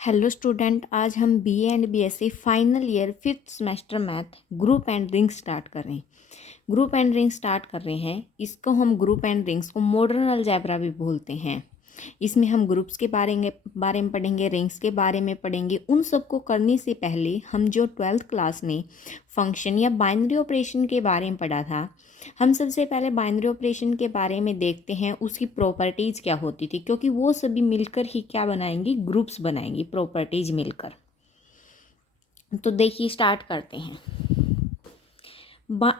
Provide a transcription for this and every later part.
Hello student, आज हम BA and BSc final year 5th semester math group and ring start कर रहे हैं। ग्रुप एंड रिंग स्टार्ट कर रहे हैं। इसको ग्रुप एंड रिंग्स को मॉडर्न अलजेब्रा भी बोलते हैं। इसमें हम ग्रुप्स के बारे में पढ़ेंगे, रिंग्स के बारे में पढ़ेंगे। उन सबको करने से पहले हम जो 12th क्लास में फंक्शन या बाइनरी ऑपरेशन के बारे में पढ़ा था, हम सबसे पहले बाइनरी ऑपरेशन के बारे में देखते हैं उसकी प्रॉपर्टीज़ क्या होती थी, क्योंकि वो सभी मिलकर ही क्या बनाएंगी, ग्रुप्स बनाएंगी, प्रॉपर्टीज़ मिलकर। तो देखिए स्टार्ट करते हैं।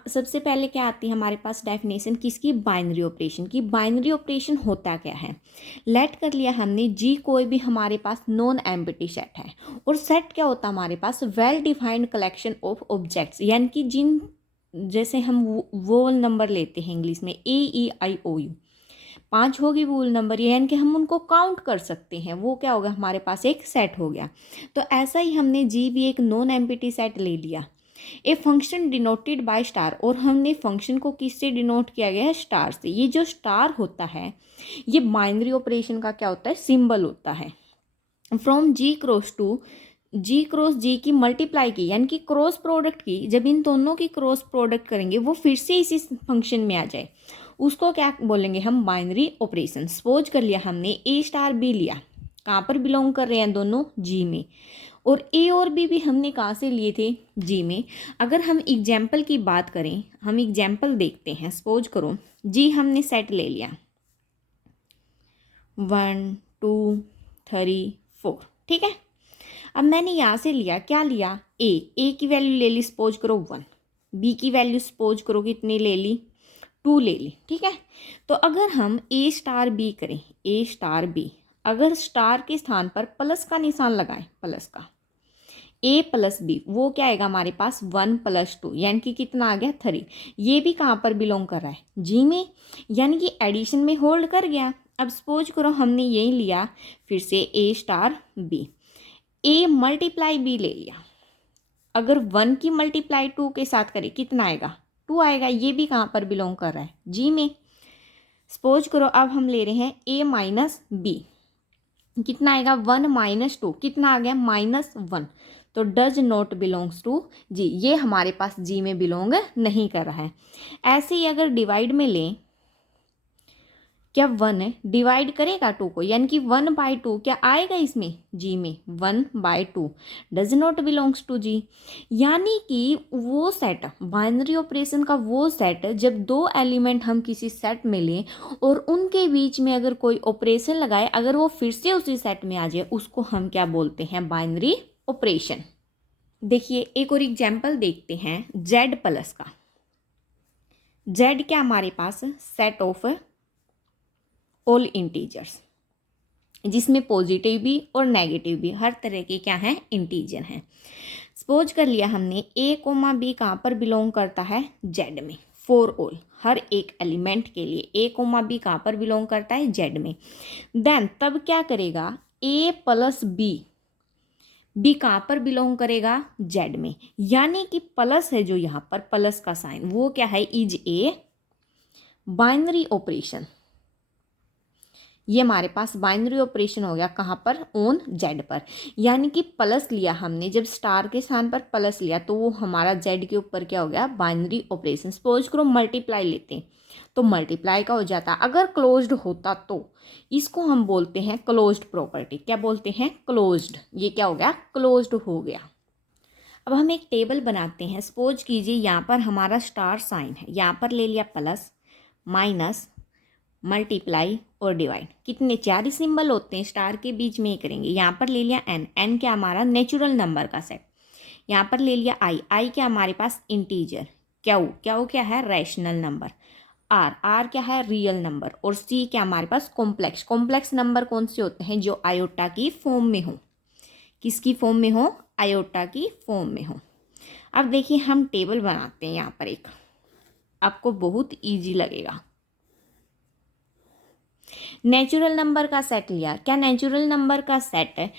सबसे पहले क्या आती है हमारे पास डेफिनेशन किसकी, बाइनरी ऑपरेशन की। बाइनरी ऑपरेशन होता क्या है, लेट कर लिया हमने जी कोई भी हमारे पास नॉन एम्प्टी सेट है, और सेट क्या होता है हमारे पास, well defined collection of objects, यानी कि जिन जैसे हम वोल नंबर लेते हैं इंग्लिश में AEIOU, 5 होगी वोल नंबर, यानी कि हम उनको काउंट कर सकते हैं। वो क्या होगा, हमारे पास एक सेट हो गया। तो ऐसा ही हमने जी भी एक नॉन एम्प्टी सेट ले लिया। A function denoted by star, और हमने फंक्शन को किससे डिनोट किया गया है, स्टार से। ये जो स्टार होता है ये बाइनरी ऑपरेशन का क्या होता है, सिंबल होता है। From G cross to G cross G की मल्टीप्लाई की, यानी कि क्रॉस प्रोडक्ट की, जब इन दोनों की क्रॉस प्रोडक्ट करेंगे वो फिर से इसी फंक्शन में आ जाए, उसको क्या बोलेंगे हम, बाइनरी ऑपरेशन। सपोज कर लिया हमने ए स्टार बी लिया, कहाँ पर बिलोंग कर रहे हैं दोनों, जी में, और ए और बी भी हमने कहाँ से लिए थे, जी में। अगर हम एग्जाम्पल की बात करें, हम एग्जाम्पल देखते हैं। सपोज करो जी हमने सेट ले लिया 1 2 3 4, ठीक है। अब मैंने यहाँ से लिया, क्या लिया, ए की वैल्यू ले ली, सपोज करो 1, बी की वैल्यू सपोज करो कितनी ले ली, 2 ले ली, ठीक है। तो अगर हम ए स्टार बी करें, ए स्टार बी, अगर स्टार के स्थान पर प्लस का निशान लगाएं, प्लस का, ए प्लस बी, वो क्या आएगा हमारे पास, 1 + 2, यानी कि कितना आ गया, 3। ये भी कहाँ पर बिलोंग कर रहा है, जी में, यानी कि एडिशन में होल्ड कर गया। अब सपोज करो हमने यही लिया फिर से ए star B, A multiply B ले लिया, अगर 1 की मल्टीप्लाई 2 के साथ करें कितना आएगा, 2 आएगा। ये भी कहाँ पर बिलोंग कर रहा है, जी में। सपोज करो अब हम ले रहे हैं ए माइनस बी, कितना आएगा, 1 - 2, कितना आ गया, -1। तो डज नॉट बिलोंग्स टू जी, ये हमारे पास जी में बिलोंग नहीं कर रहा है। ऐसे ही अगर डिवाइड में लें, क्या 1 डिवाइड करेगा 2 को, यानी कि 1/2 क्या आएगा इसमें, जी में, 1/2 डज नॉट बिलोंग्स टू जी। यानी कि वो सेट, बाइनरी ऑपरेशन का वो सेट, जब दो एलिमेंट हम किसी सेट में लें और उनके बीच में अगर कोई ऑपरेशन लगाए, अगर वो फिर से उसी सेट में आ जाए, उसको हम क्या बोलते हैं, बाइनरी ऑपरेशन। देखिए एक और एग्जाम्पल देखते हैं जेड प्लस का। जेड क्या हमारे पास, सेट ऑफ ऑल इंटीजर्स, जिसमें पॉजिटिव भी और नेगेटिव भी, हर तरह के क्या हैं, इंटीजर हैं। सपोज कर लिया हमने ए कोमा बी कहाँ पर बिलोंग करता है, जेड में। फॉर ऑल, हर एक एलिमेंट के लिए ए कोमा बी कहाँ पर बिलोंग करता है, जेड में। देन तब क्या करेगा, ए प्लस बी, बी कहाँ पर बिलोंग करेगा, जेड में, यानी कि प्लस है जो यहाँ पर प्लस का साइन, वो क्या है, इज ए बाइनरी ऑपरेशन। ये हमारे पास बाइनरी ऑपरेशन हो गया, कहाँ पर, ऑन जेड पर। यानी कि प्लस लिया हमने, जब स्टार के स्थान पर प्लस लिया तो वो हमारा जेड के ऊपर क्या हो गया, बाइनरी ऑपरेशन। सपोज करो मल्टीप्लाई लेते हैं तो मल्टीप्लाई का हो जाता। अगर क्लोज्ड होता तो इसको हम बोलते हैं क्लोज्ड प्रॉपर्टी। क्या बोलते हैं, क्लोज्ड। ये क्या हो गया, क्लोज्ड हो गया। अब हम एक टेबल बनाते हैं। सपोज कीजिए यहाँ पर हमारा स्टार साइन है, यहाँ पर ले लिया प्लस, माइनस, मल्टीप्लाई और डिवाइड, कितने, 4 ही सिंबल होते हैं, स्टार के बीच में ही करेंगे। यहाँ पर ले लिया एन, एन क्या हमारा नेचुरल नंबर का सेट। यहाँ पर ले लिया आई, आई क्या हमारे पास इंटीजर। क्यू, क्यू क्या है, रैशनल नंबर। आर, आर क्या है, रियल नंबर। और सी क्या हमारे पास, कॉम्प्लेक्स। कॉम्प्लेक्स नंबर कौन से होते हैं, जो आयोटा की फॉर्म में हो। किसकी फॉर्म में हो, आयोटा की फॉर्म में हो। अब देखिए हम टेबल बनाते हैं यहाँ पर एक, आपको बहुत ईजी लगेगा। नेचुरल नंबर का सेट लिया, क्या नेचुरल नंबर का सेट है,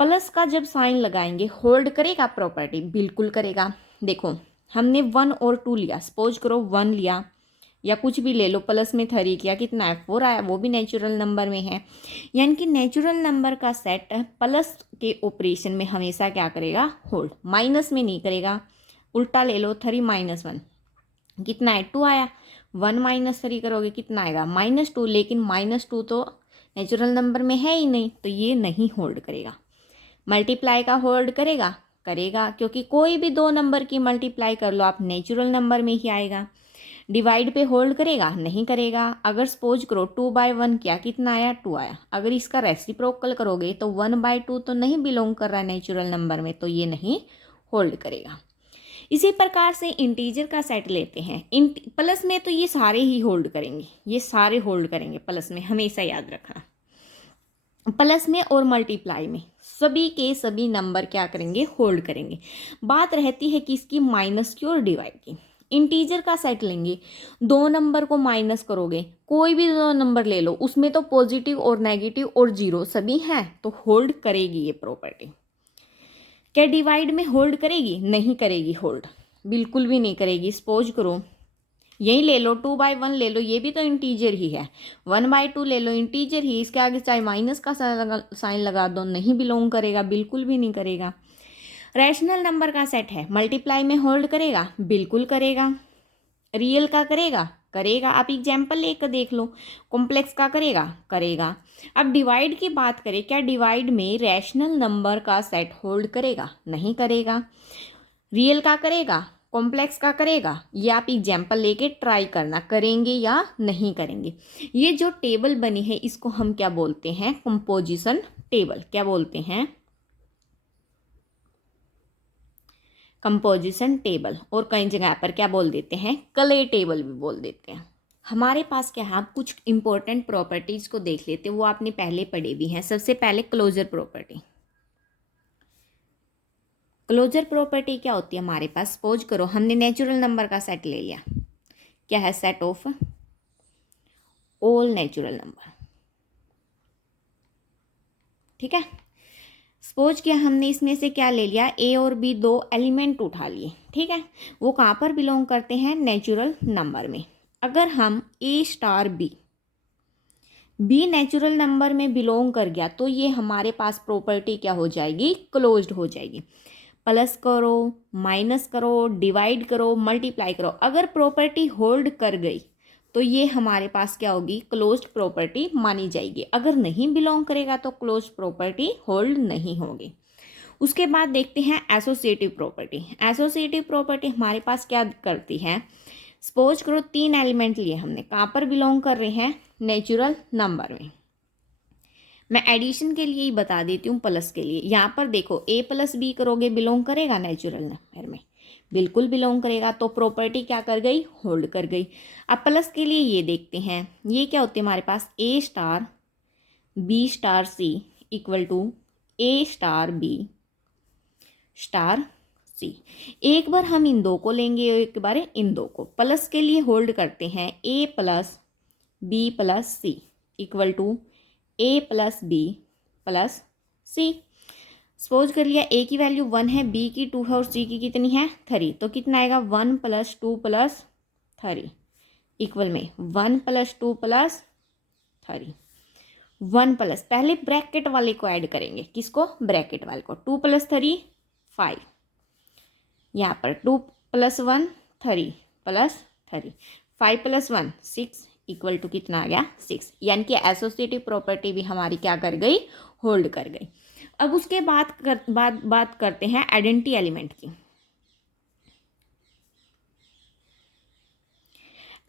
प्लस का जब साइन लगाएंगे होल्ड करेगा प्रॉपर्टी, बिल्कुल करेगा। देखो हमने 1 और 2 लिया, सपोज करो 1 लिया, या कुछ भी ले लो, प्लस में 3 किया कितना है 4 आया, वो भी नेचुरल नंबर में है। यानी कि नेचुरल नंबर का सेट प्लस के ऑपरेशन में हमेशा क्या करेगा, होल्ड, माइनस में नहीं करेगा। उल्टा ले लो, 3 - 1 कितना है 2 आया, 1 - 3 करोगे कितना आएगा -2, लेकिन -2 तो नेचुरल नंबर में है ही नहीं, तो ये नहीं होल्ड करेगा। मल्टीप्लाई का होल्ड करेगा, करेगा, क्योंकि कोई भी 2 नंबर की मल्टीप्लाई कर लो आप नेचुरल नंबर में ही आएगा। डिवाइड पे होल्ड करेगा, नहीं करेगा। अगर सपोज करो 2/1 किया कितना आया 2 आया, अगर इसका रेसिप्रोकल करोगे तो 1/2 तो नहीं बिलोंग कर रहा है नेचुरल नंबर में, तो ये नहीं होल्ड करेगा। इसी प्रकार से इंटीजर का सेट लेते हैं, प्लस में तो ये सारे ही होल्ड करेंगे, ये सारे होल्ड करेंगे प्लस में, हमेशा याद रखना। प्लस में और मल्टीप्लाई में सभी के सभी नंबर क्या करेंगे, होल्ड करेंगे। बात रहती है किसकी, माइनस की और डिवाइड की। इंटीजर का सेट लेंगे, 2 नंबर को माइनस करोगे, कोई भी 2 नंबर ले लो, उसमें तो पॉजिटिव और नेगेटिव और जीरो सभी हैं, तो होल्ड करेगी ये प्रॉपर्टी। क्या डिवाइड में होल्ड करेगी, नहीं करेगी होल्ड, बिल्कुल भी नहीं करेगी। सपोज करो यही ले लो 2/1 ले लो, ये भी तो इंटीजर ही है। 1/2 ले लो, इंटीजर ही, इसके आगे चाहे माइनस का साइन लगा दो, नहीं बिलोंग करेगा, बिल्कुल भी नहीं करेगा। रैशनल नंबर का सेट है, मल्टीप्लाई में होल्ड करेगा, बिल्कुल करेगा। रियल का करेगा, करेगा। आप एग्जाम्पल लेकर देख लो। कॉम्प्लेक्स का करेगा, करेगा। अब डिवाइड की बात करें, क्या डिवाइड में रैशनल नंबर का सेट होल्ड करेगा, नहीं करेगा। रियल का करेगा, कॉम्प्लेक्स का करेगा, ये आप एग्जाम्पल लेके ट्राई करना, करेंगे या नहीं करेंगे। ये जो टेबल बनी है इसको हम क्या बोलते हैं, कंपोजिशन टेबल। क्या बोलते हैं, कंपोजिशन टेबल। और कई जगह पर क्या बोल देते हैं, कले टेबल भी बोल देते हैं। हमारे पास क्या है, आप कुछ इंपॉर्टेंट प्रॉपर्टीज को देख लेते हैं, वो आपने पहले पढ़े भी हैं। सबसे पहले क्लोजर प्रॉपर्टी। क्लोजर प्रॉपर्टी क्या होती है हमारे पास, सपोज करो हमने नेचुरल नंबर का सेट ले लिया, क्या है, set of all natural number, ठीक है। सपोज किया हमने इसमें से क्या ले लिया, ए और बी 2 एलिमेंट उठा लिए, ठीक है। वो कहाँ पर बिलोंग करते हैं, नेचुरल नंबर में। अगर हम A*B बी नेचुरल नंबर में बिलोंग कर गया तो ये हमारे पास प्रॉपर्टी क्या हो जाएगी, क्लोज्ड हो जाएगी। प्लस करो, माइनस करो, डिवाइड करो, मल्टीप्लाई करो, अगर प्रॉपर्टी होल्ड कर गई तो ये हमारे पास क्या होगी, क्लोज्ड प्रॉपर्टी मानी जाएगी। अगर नहीं बिलोंग करेगा तो क्लोज्ड प्रॉपर्टी होल्ड नहीं होगी। उसके बाद देखते हैं एसोसिएटिव प्रॉपर्टी। एसोसिएटिव प्रॉपर्टी हमारे पास क्या करती है, सपोज करो 3 एलिमेंट लिए हमने, कहाँ पर बिलोंग कर रहे हैं, नेचुरल नंबर में। मैं एडिशन के लिए ही बता देती हूँ, प्लस के लिए। यहाँ पर देखो A+B करोगे, बिलोंग करेगा नेचुरल नंबर में, बिल्कुल बिलोंग करेगा। तो प्रॉपर्टी क्या कर गई, होल्ड कर गई। अब प्लस के लिए ये देखते हैं, ये क्या होते हैं हमारे पास, A*B*C इक्वल टू A*B*C। एक बार हम इन दो को लेंगे, एक बार इन दो को। प्लस के लिए होल्ड करते हैं A+B+C equal to A+B+C। Suppose कर लिया A की वैल्यू 1 है, B की 2 है और C की कितनी है 3, तो कितना आएगा 1 + 2 + 3 इक्वल में 1 + 2 + 3। 1 प्लस, पहले ब्रैकेट वाले को ऐड करेंगे, किसको, ब्रैकेट वाले को। 2 + 3 5, यहाँ पर 2 + 1 3 + 3, 5 + 1 6 इक्वल टू कितना आ गया 6। यानी कि एसोसिएटिव प्रॉपर्टी भी हमारी क्या कर गई, होल्ड कर गई। अब उसके बात करते हैं आइडेंटिटी एलिमेंट की।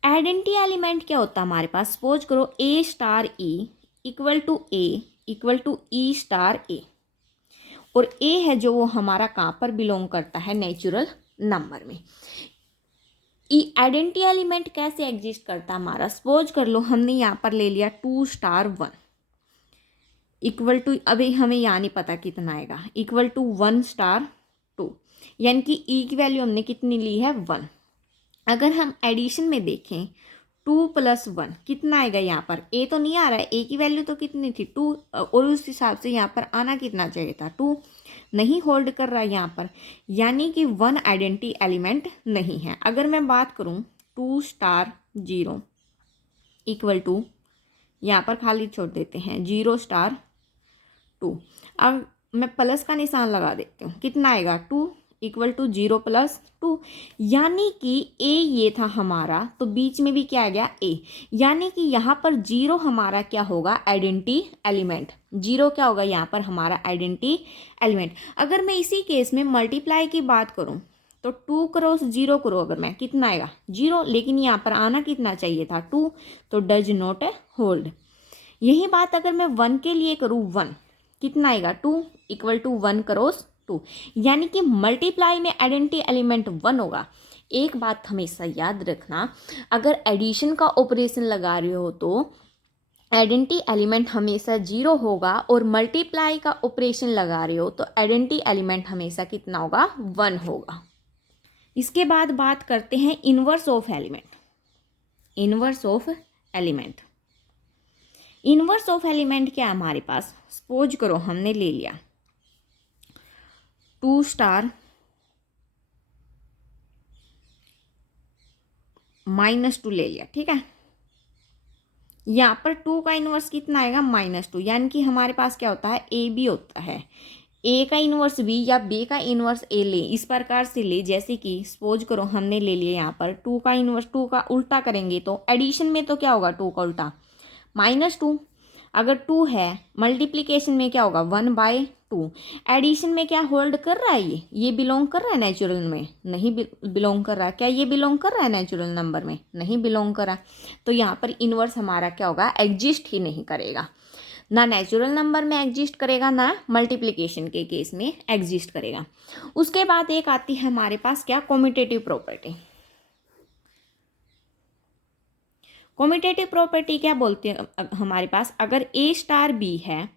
आइडेंटिटी एलिमेंट क्या होता है हमारे पास, सपोज करो A*E equal to A equal to E*A, और A है जो वो हमारा कहाँ पर बिलोंग करता है, नेचुरल नंबर में। आइडेंटिटी एलिमेंट कैसे एग्जिस्ट करता है हमारा, सपोज कर लो हमने यहाँ पर ले लिया 2*1 इक्वल टू, अभी हमें यहाँ नहीं पता कितना आएगा, इक्वल टू 1*2, यानी कि E की वैल्यू हमने कितनी ली है 1। अगर हम एडिशन में देखें 2 + 1 कितना आएगा, यहाँ पर A तो नहीं आ रहा है, A की वैल्यू तो कितनी थी 2, और उस हिसाब से यहाँ पर आना कितना चाहिए था 2, नहीं होल्ड कर रहा है यहाँ पर, यानी कि 1 आइडेंटिटी एलिमेंट नहीं है। अगर मैं बात करूँ 2 स्टार 0 इक्वल टू, यहाँ पर खाली छोड़ देते हैं 0 स्टार 2। अब मैं प्लस का निशान लगा देती हूँ, कितना आएगा 2 इक्वल टू 0 प्लस 2, यानी कि ए ये था हमारा, तो बीच में भी क्या आ गया ए, यानी कि यहाँ पर 0 हमारा क्या होगा आइडेंटिटी एलिमेंट, 0 क्या होगा यहाँ पर हमारा आइडेंटिटी एलिमेंट। अगर मैं इसी केस में मल्टीप्लाई की बात करूँ तो 2 क्रॉस 0 करो अगर मैं, कितना आएगा 0, लेकिन यहाँ पर आना कितना चाहिए था 2, तो डज नॉट होल्ड। यही बात अगर मैं 1 के लिए करूँ 1, कितना आएगा 2 इक्वल टू 1 क्रॉस 2, यानी कि मल्टीप्लाई में आइडेंटिटी एलिमेंट 1 होगा। एक बात हमेशा याद रखना, अगर एडिशन का ऑपरेशन लगा रहे हो तो आइडेंटिटी एलिमेंट हमेशा 0 होगा, और मल्टीप्लाई का ऑपरेशन लगा रहे हो तो आइडेंटिटी एलिमेंट हमेशा कितना होगा 1 होगा। इसके बाद बात करते हैं inverse of element. Inverse of element, inverse of element क्या है हमारे पास, सपोज करो हमने ले लिया 2 स्टार -2 ले लिया, ठीक है। यहाँ पर 2 का इन्वर्स कितना आएगा -2, यानी कि हमारे पास क्या होता है ए बी होता है, ए का इन्वर्स बी या बी का इन्वर्स ए ले, इस प्रकार से ले। जैसे कि सपोज करो हमने ले लिया यहाँ पर 2 का इन्वर्स, 2 का उल्टा करेंगे तो एडिशन में तो क्या होगा 2 का उल्टा -2, अगर 2 है मल्टीप्लिकेशन में क्या होगा 1/2, एडिशन में क्या होल्ड कर रहा है, ये बिलोंग कर रहा है नेचुरल में, नहीं बिलोंग कर रहा। क्या ये बिलोंग कर रहा है नेचुरल नंबर में, नहीं बिलोंग कर रहा। तो यहाँ पर इन्वर्स हमारा क्या होगा एग्जिस्ट ही नहीं करेगा, ना नेचुरल नंबर में एग्जिस्ट करेगा, ना मल्टीप्लिकेशन के केस में एग्जिस्ट करेगा। उसके बाद एक आती है हमारे पास क्या, कम्यूटेटिव प्रॉपर्टी। कम्यूटेटिव प्रॉपर्टी क्या बोलते हैं हमारे पास, अगर ए स्टार बी है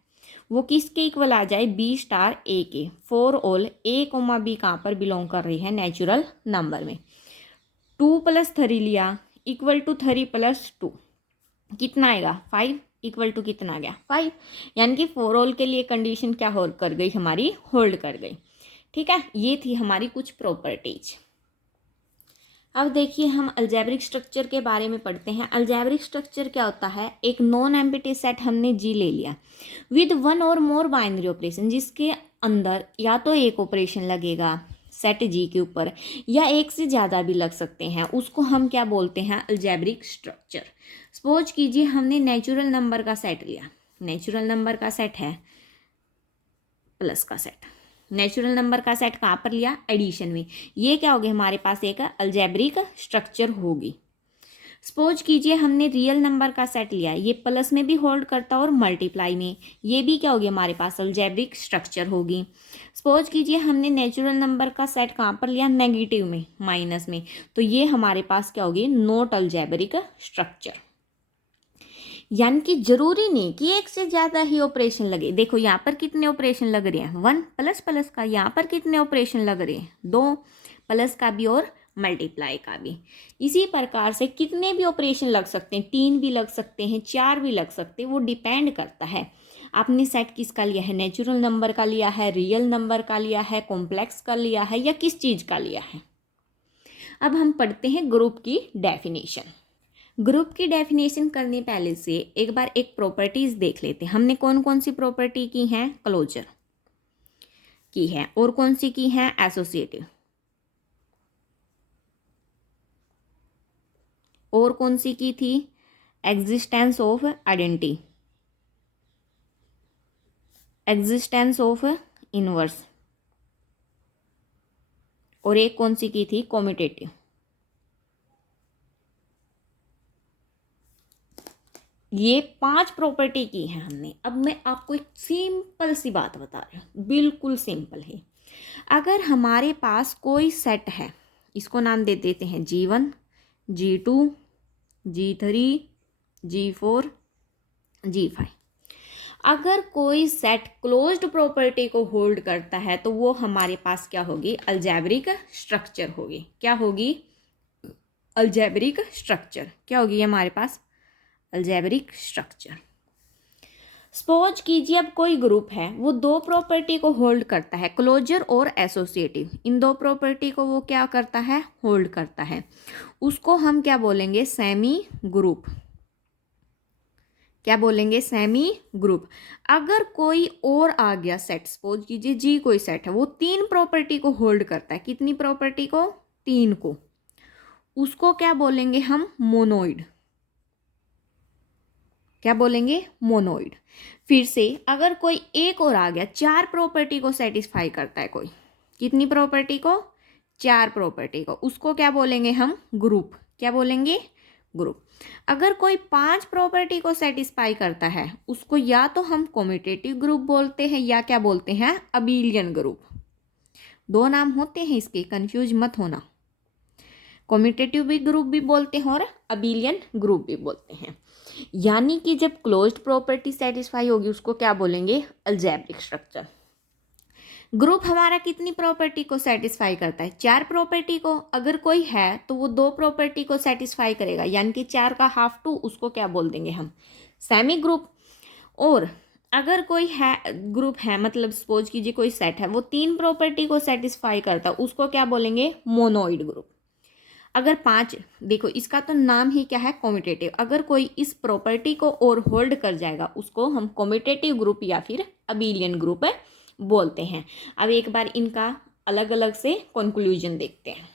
वो किसके इक्वल आ जाए, बी स्टार ए के, for all A comma B कहाँ पर बिलोंग कर रही है नेचुरल नंबर में। 2 + 3 लिया इक्वल टू 3 + 2, कितना आएगा 5 इक्वल टू कितना आ गया 5, यानी कि फॉर ऑल के लिए कंडीशन क्या होल्ड कर गई हमारी, होल्ड कर गई, ठीक है। ये थी हमारी कुछ प्रॉपर्टीज। अब देखिए हम अलजेब्रिक स्ट्रक्चर के बारे में पढ़ते हैं। अलजेब्रिक स्ट्रक्चर क्या होता है, एक नॉन एम्प्टी सेट हमने जी ले लिया विद 1 और मोर बाइनरी ऑपरेशन, जिसके अंदर या तो एक ऑपरेशन लगेगा सेट जी के ऊपर या एक से ज़्यादा भी लग सकते हैं, उसको हम क्या बोलते हैं अलजेब्रिक स्ट्रक्चर। सपोज कीजिए हमने नेचुरल नंबर का सेट लिया, नेचुरल नंबर का सेट है प्लस का सेट, नेचुरल नंबर का सेट कहाँ पर लिया एडिशन में, ये क्या होगी हमारे पास एक अलजेब्रिक स्ट्रक्चर होगी। सपोज कीजिए हमने रियल नंबर का सेट लिया, ये प्लस में भी होल्ड करता और मल्टीप्लाई में, ये भी क्या होगी हमारे पास अलजेब्रिक स्ट्रक्चर होगी। सपोज कीजिए हमने नेचुरल नंबर का सेट कहाँ पर लिया नेगेटिव में, माइनस में, तो ये हमारे पास क्या होगी नॉट अलजेब्रिक स्ट्रक्चर। यानी कि जरूरी नहीं कि एक से ज़्यादा ही ऑपरेशन लगे। देखो यहाँ पर कितने ऑपरेशन लग रहे हैं 1 प्लस प्लस का, यहाँ पर कितने ऑपरेशन लग रहे हैं 2 प्लस का भी और मल्टीप्लाई का भी। इसी प्रकार से कितने भी ऑपरेशन लग सकते हैं, 3 भी लग सकते हैं, 4 भी लग सकते हैं, वो डिपेंड करता है आपने सेट किसका लिया है, नेचुरल नंबर का लिया है, रियल नंबर का लिया है, कॉम्प्लेक्स का लिया है, या किस चीज़ का लिया है। अब हम पढ़ते हैं ग्रुप की डेफिनेशन। ग्रुप की डेफिनेशन करने पहले से एक बार एक प्रॉपर्टीज देख लेते हैं। हमने कौन कौन सी प्रॉपर्टी की हैं, क्लोजर की है, और कौन सी की है एसोसिएटिव, और कौन सी की थी existence of identity, existence of inverse, और एक कौन सी की थी कम्यूटेटिव। ये 5 प्रॉपर्टी की है हमने। अब मैं आपको एक सिंपल सी बात बता रही हूँ, बिल्कुल सिंपल है। अगर हमारे पास कोई सेट है, इसको नाम दे देते हैं G1, G2, G3, G4, G5। अगर कोई सेट क्लोज्ड प्रॉपर्टी को होल्ड करता है तो वो हमारे पास क्या होगी अलजेब्रिक स्ट्रक्चर होगी। क्या होगी अलजेब्रिक स्ट्रक्चर, क्या होगी हमारे पास अलजेब्रिक स्ट्रक्चर। सपोज कीजिए अब कोई ग्रुप है, वो दो प्रॉपर्टी को होल्ड करता है, क्लोजर और एसोसिएटिव। इन दो प्रॉपर्टी को वो क्या करता है, होल्ड करता है। उसको हम क्या बोलेंगे, सेमी ग्रुप। क्या बोलेंगे, सेमी ग्रुप। अगर कोई और आ गया सेट, सपोज कीजिए जी कोई सेट है, वो तीन प्रॉपर्टी को होल्ड करता है। कितनी प्रॉपर्टी को, तीन को। उसको क्या बोलेंगे हम, मोनोइड। क्या बोलेंगे, मोनोइड। फिर से अगर कोई एक और आ गया, चार प्रॉपर्टी को सेटिस्फाई करता है कोई, कितनी प्रॉपर्टी को, चार प्रॉपर्टी को, उसको क्या बोलेंगे हम, ग्रुप। क्या बोलेंगे, ग्रुप। अगर कोई पांच प्रॉपर्टी को सेटिस्फाई करता है, उसको या तो हम कम्यूटेटिव ग्रुप बोलते हैं या क्या बोलते हैं, अबिलियन ग्रुप। दो नाम होते हैं इसके, कंफ्यूज मत होना। कम्यूटेटिव भी ग्रुप भी बोलते हैं और अबिलियन ग्रुप भी बोलते हैं। यानी कि जब क्लोज्ड प्रॉपर्टी सेटिस्फाई होगी, उसको क्या बोलेंगे, अलजेब्रिक स्ट्रक्चर। ग्रुप हमारा कितनी प्रॉपर्टी को सेटिस्फाई करता है, चार प्रॉपर्टी को। अगर कोई है तो वो दो प्रॉपर्टी को सेटिस्फाई करेगा, यानी कि चार का हाफ टू, उसको क्या बोल देंगे हम, सेमी ग्रुप। और अगर कोई है, ग्रुप है मतलब सपोज कीजिए कोई सेट है, वो तीन प्रॉपर्टी को सेटिस्फाई करता है, उसको क्या बोलेंगे, मोनोइड ग्रुप। अगर पांच, देखो इसका तो नाम ही क्या है, कम्यूटेटिव। अगर कोई इस प्रॉपर्टी को और होल्ड कर जाएगा, उसको हम कम्यूटेटिव ग्रुप या फिर अबिलियन ग्रुप बोलते हैं। अब एक बार इनका अलग अलग से कंक्लूजन देखते हैं।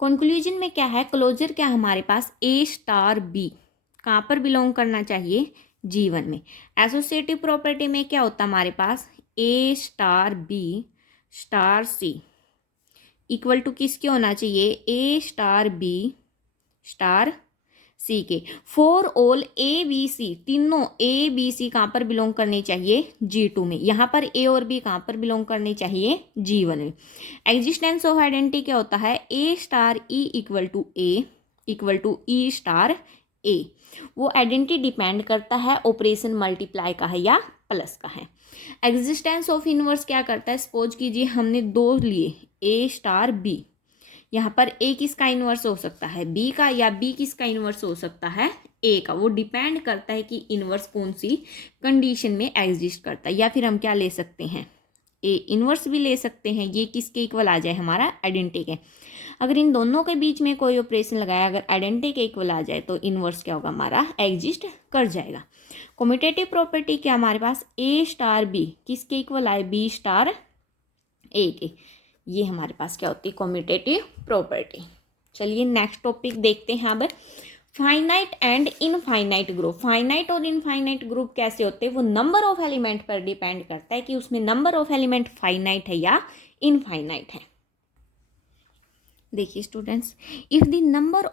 कंक्लूजन में क्या है, क्लोजर क्या हमारे पास, ए स्टार बी कहाँ पर बिलोंग करना चाहिए, जीवन में। एसोसिएटिव प्रॉपर्टी में क्या होता है हमारे पास, A star B star C equal to किसके होना चाहिए, A star B star C के। For all A B C, तीनों ए बी सी कहाँ पर बिलोंग करनी चाहिए, G2 में। यहाँ पर ए और बी कहाँ पर बिलोंग करनी चाहिए, G1 में। एग्जिस्टेंस ऑफ आइडेंटिटी क्या होता है, A star E equal to A equal to E star A. वो आइडेंटिटी डिपेंड करता है ऑपरेशन मल्टीप्लाई का है या प्लस का है। एग्जिस्टेंस ऑफ इनवर्स क्या करता है, सपोज कीजिए हमने दो लिए, ए स्टार बी। यहाँ पर ए किसका इनवर्स हो सकता है, बी का, या बी किसका इनवर्स हो सकता है, ए का। वो डिपेंड करता है कि इनवर्स कौन सी कंडीशन में एग्जिस्ट करता है। या फिर हम क्या ले सकते हैं, ए इनवर्स भी ले सकते हैं। ये किसके इक्वल आ जाए, हमारा आइडेंटिटी के। अगर इन दोनों के बीच में कोई ऑपरेशन लगाया, अगर आइडेंटिटी के इक्वल आ जाए, तो इनवर्स क्या होगा, हमारा एग्जिस्ट कर जाएगा। कम्यूटेटिव प्रॉपर्टी क्या हमारे पास, ए स्टार बी किसके इक्वल आए, बी स्टार ए के। ये हमारे पास क्या होती है, कम्यूटेटिव प्रॉपर्टी। चलिए नेक्स्ट टॉपिक देखते हैं अब, finite and infinite group. Finite और इनफाइनाइट ग्रुप कैसे होते हैं, वो नंबर ऑफ एलिमेंट पर डिपेंड करता है कि उसमें नंबर ऑफ एलिमेंट फाइनाइट है या इनफाइनाइट है। देखिए students, if the number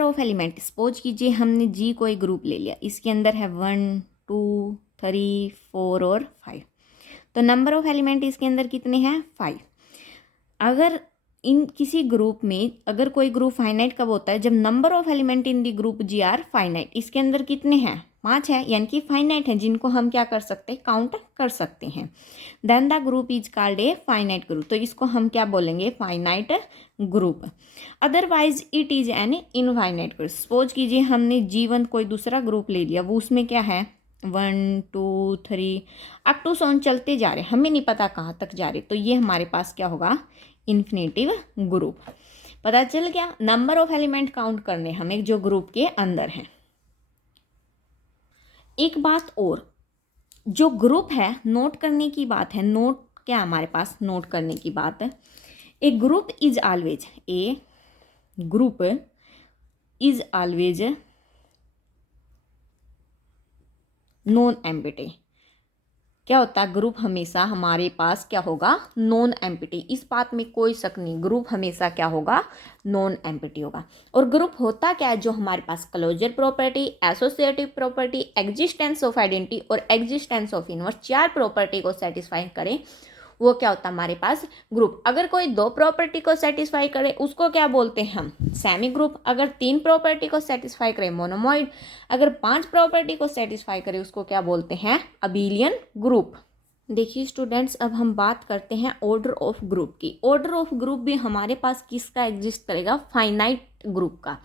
of element, suppose कीजिए हमने जी कोई ग्रुप ले लिया, इसके अंदर है 1 2 3 4 और 5। तो नंबर ऑफ एलिमेंट इसके अंदर कितने हैं, 5। अगर इन किसी ग्रुप में, अगर कोई ग्रुप फाइनाइट कब होता है, जब number of element in the group G are finite. इसके अंदर कितने हैं, 5 है, यानी कि फाइनाइट है, जिनको हम क्या कर सकते हैं, काउंट कर सकते हैं। Then the group is called a finite group. तो इसको हम क्या बोलेंगे, finite group. Otherwise it is an infinite group. Suppose कीजिए हमने जीवन कोई दूसरा ग्रुप ले लिया, वो उसमें क्या है 1 2 3 अप टू 7 चलते जा रहे, हमें नहीं पता कहाँ तक जा रहे, तो ये हमारे पास क्या होगा, इन्फिनेटिव ग्रुप। पता चल गया, नंबर ऑफ एलिमेंट काउंट करने हमें जो ग्रुप के अंदर हैं। एक बात और, जो ग्रुप है, नोट करने की बात है। नोट क्या हमारे पास, नोट करने की बात है। A group is always, a group is always non empty. क्या होता है, ग्रुप हमेशा हमारे पास क्या होगा, नॉन एम्प्टी। इस बात में कोई शक नहीं, ग्रुप हमेशा क्या होगा, नॉन एम्प्टी होगा। और ग्रुप होता क्या है, जो हमारे पास closure property, associative property, existence of identity और एग्जिस्टेंस ऑफ इनवर्स, चार प्रॉपर्टी को सेटिस्फाई करें, वो क्या होता है हमारे पास, ग्रुप। अगर कोई दो प्रॉपर्टी को सेटिस्फाई करे, उसको क्या बोलते हैं हम, सेमी ग्रुप। अगर तीन प्रॉपर्टी को सेटिस्फाई करे, मोनोमॉइड। अगर 5 प्रॉपर्टी को सेटिस्फाई करे, उसको क्या बोलते हैं, अबिलियन ग्रुप। देखिए स्टूडेंट्स, अब हम बात करते हैं ऑर्डर ऑफ ग्रुप की। ऑर्डर ऑफ ग्रुप भी हमारे पास किसका एग्जिस्ट करेगा? फाइनाइट ग्रुप का।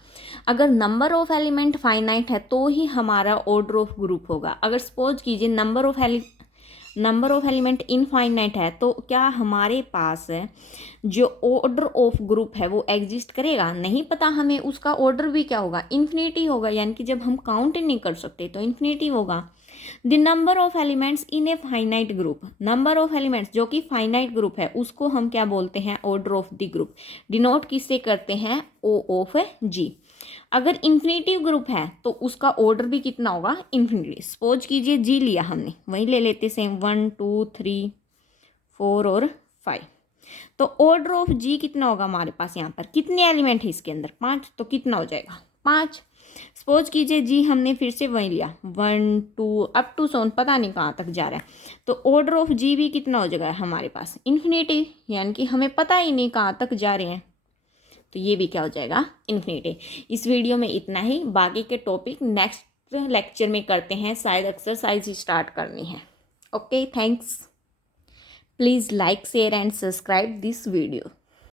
अगर नंबर ऑफ एलिमेंट फाइनाइट है तो ही हमारा ऑर्डर ऑफ ग्रुप होगा। अगर सपोज कीजिए नंबर ऑफ एलिमेंट इनफाइनाइट है तो क्या हमारे पास जो ऑर्डर ऑफ ग्रुप है वो एग्जिस्ट करेगा? नहीं पता हमें, उसका ऑर्डर भी क्या होगा? इन्फिनिटी होगा, यानी कि जब हम काउंट नहीं कर सकते तो इन्फिनिटी होगा। The number of elements in A finite group, number of elements जो कि फाइनाइट ग्रुप है उसको हम क्या बोलते हैं? Order of the group. Denote किससे करते हैं? ओ ऑफ जी। अगर इन्फिनिटिव ग्रुप है तो उसका ऑर्डर भी कितना होगा? इन्फिनिटी। सपोज कीजिए जी लिया हमने, वही ले लेते सेम 1 2 3 4 और 5। तो ऑर्डर ऑफ जी कितना होगा हमारे पास? यहाँ पर कितने एलिमेंट है इसके अंदर? 5। तो कितना हो जाएगा? 5। सपोज कीजिए जी हमने फिर से वही लिया 1 2 अप टू सोन, पता नहीं कहाँ तक जा रहा है, तो ऑर्डर ऑफ जी भी कितना हो जाएगा हमारे पास? इन्फिनिटी, यानी कि हमें पता ही नहीं कहाँ तक जा रहे हैं, तो ये भी क्या हो जाएगा? इन्फिनिटी। इस वीडियो में इतना ही, बाकी के टॉपिक नेक्स्ट लेक्चर में करते हैं, शायद एक्सरसाइज स्टार्ट करनी है। Okay, thanks. Please like share and subscribe this video.